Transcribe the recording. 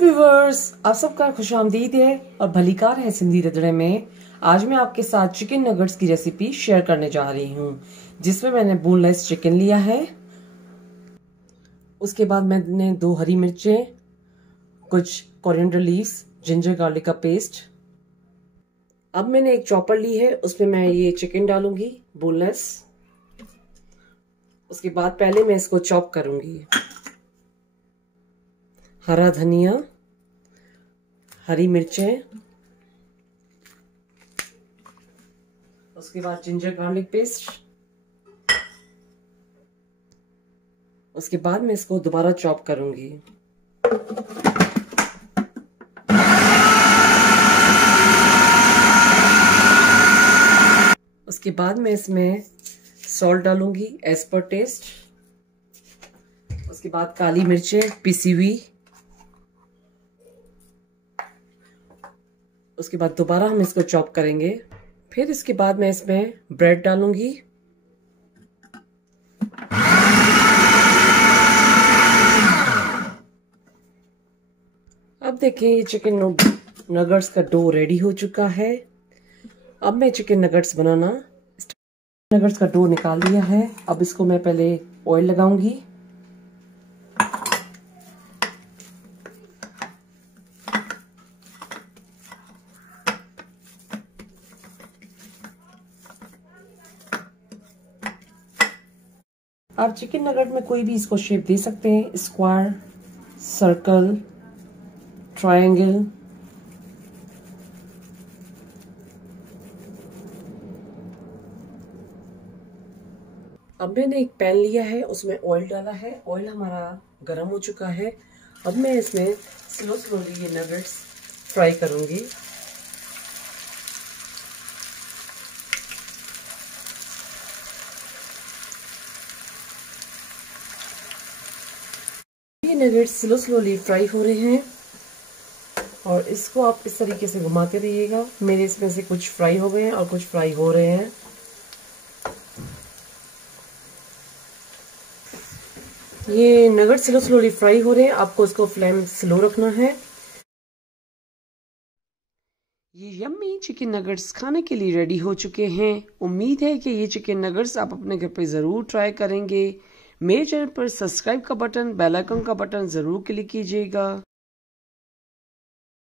Viewers, आप सबका खुशामदीद है और भलीकार है सिंधी रंधणे में। आज मैं आपके साथ चिकन नगेट्स की रेसिपी शेयर करने जा रही हूँ, जिसमें मैंने बोनलेस चिकन लिया है। उसके बाद मैंने 2 हरी मिर्चें, कुछ कोरिएंडर लीव्स, जिंजर गार्लिक का पेस्ट। अब मैंने एक चॉपर ली है, उसमें मैं ये चिकन डालूंगी बोनलेस। उसके बाद पहले मैं इसको चॉप करूंगी। हरा धनिया, हरी मिर्चें, उसके बाद जिंजर गार्लिक पेस्ट। उसके बाद मैं इसको दोबारा चॉप करूंगी। उसके बाद मैं इसमें सॉल्ट डालूंगी एज पर टेस्ट। उसके बाद काली मिर्चें पिसी हुई। उसके बाद दोबारा हम इसको चॉप करेंगे। फिर इसके बाद मैं इसमें ब्रेड डालूंगी। अब देखें, ये चिकन नगेट्स का डो रेडी हो चुका है। अब मैं चिकन नगेट्स बनाना, नगेट्स का डो निकाल लिया है। अब इसको मैं पहले ऑयल लगाऊंगी। आप चिकन नगेट में कोई भी इसको शेप दे सकते हैं, स्क्वायर, सर्कल, ट्रायंगल। अब मैंने एक पैन लिया है, उसमें ऑयल डाला है। ऑयल हमारा गर्म हो चुका है। अब मैं इसमें स्लोली ये नगेट्स फ्राई करूंगी। ये नगेट्स स्लोली फ्राई हो रहे हैं और इसको आप इस तरीके से घुमाते रहिएगा। मेरे इसमें से कुछ फ्राई हो गए हैं और कुछ फ्राई हो रहे हैं। ये नगेट्स स्लोली फ्राई हो रहे हैं, आपको इसको फ्लेम स्लो रखना है। ये यम्मी चिकन नगेट्स खाने के लिए रेडी हो चुके हैं। उम्मीद है कि ये चिकन नगेट्स आप अपने घर पे ज़रूर ट्राई करेंगे। मेरे चैनल पर सब्सक्राइब का बटन, बेल आइकन का बटन ज़रूर क्लिक कीजिएगा।